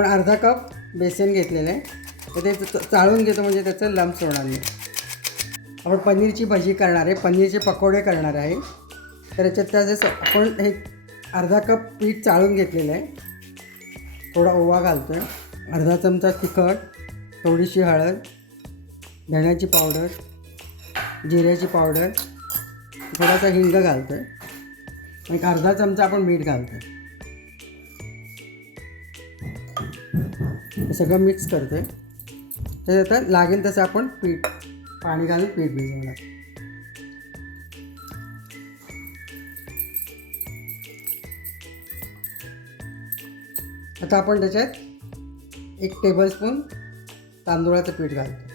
आपण अर्धा कप बेसन घेतलेलं आहे तर ते चाळून घेतो म्हणजे त्याचं लम्स होणार नाही. आपण पनीरची भजी करणार आहे, पनीरचे पकोडे करणार आहे. तर याच्यात त्याचं आपण हे अर्धा कप पीठ चाळून घेतलेलं आहे. थोडा ओवा घालतो आहे, अर्धा चमचा तिखट, थोडीशी हळद, धण्याची पावडर, जिऱ्याची पावडर, थोडासा हिंग घालतो आहे, एक अर्धा चमचा आपण मीठ घालतो आहे. हे सगळं मिक्स करतो आहे. त्याच्यात आता लागेल तसं आपण पाणी घालून पीठ भिजवणार. आता आपण त्याच्यात 1 टेबलस्पून तांदूळाचं पीठ घालतो.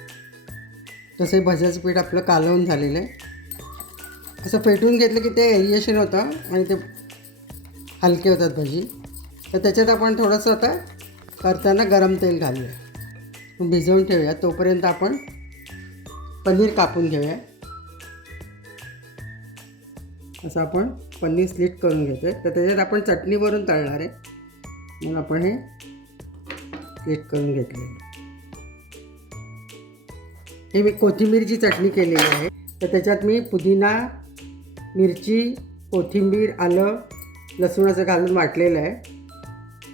तसंही भज्याचं पीठ आपलं कालवून झालेलं आहे. असं पेटून घेतलं की ते एरिएशन होतं आणि ते हलके होतात भजी. तर त्याच्यात आपण थोडंसं आता करताना गरम तेल घालूया, भिजवून ठेवूया. तोपर्यंत आपण पनीर कापून घेऊया. असं आपण पनीर स्लिट करून घेतो आहे. तर त्याच्यात आपण चटणीवरून तळणार आहे म्हणून आपण हे स्लिट करून घेतले. हे मी कोथिंबीरची चटणी केलेली आहे. तर त्याच्यात मी पुदिना, मिरची, कोथिंबीर, आलं, लसूण असं घालून वाटलेलं आहे.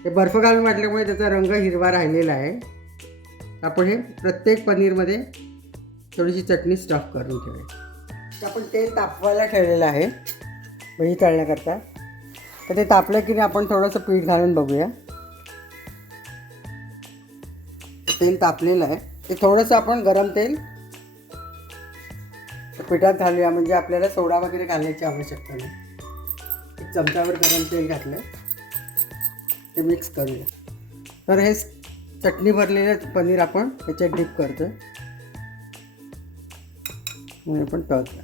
हे बर्फ घालून वाटल्यामुळे त्याचा रंग हिरवा राहिलेला आहे. आपण हे प्रत्येक पनीरमध्ये थोडीशी चटणी स्टफ करून ठेवूया. आपण तेल तापवायला ठेवलेलं आहे भजी तळण्याकरता. तर ते तापलं की नाही आपण थोडंसं पीठ घालून बघूया. तेल तापलेलं आहे. ते थोडंसं आपण गरम तेल पिठात घालूया म्हणजे आपल्याला सोडा वगैरे घालण्याची आवश्यकता नाही. 1 चमचावर गरम तेल घातलं, ते मिक्स करूया. तर हे चटणी भरलेलं पनीर आपण ह्याच्यात डिप करतो म्हणून आपण तळतो.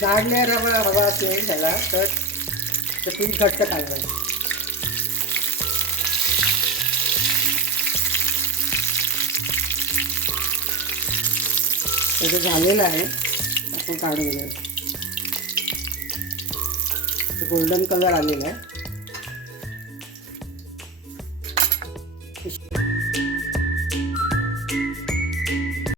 जाड लेअर हवा असेल त्याला तर ते पीठ घट्ट कालवायचं. ते झालेलं आहे, आपण काढून घेऊया. गोल्डन कलर आलेला आहे.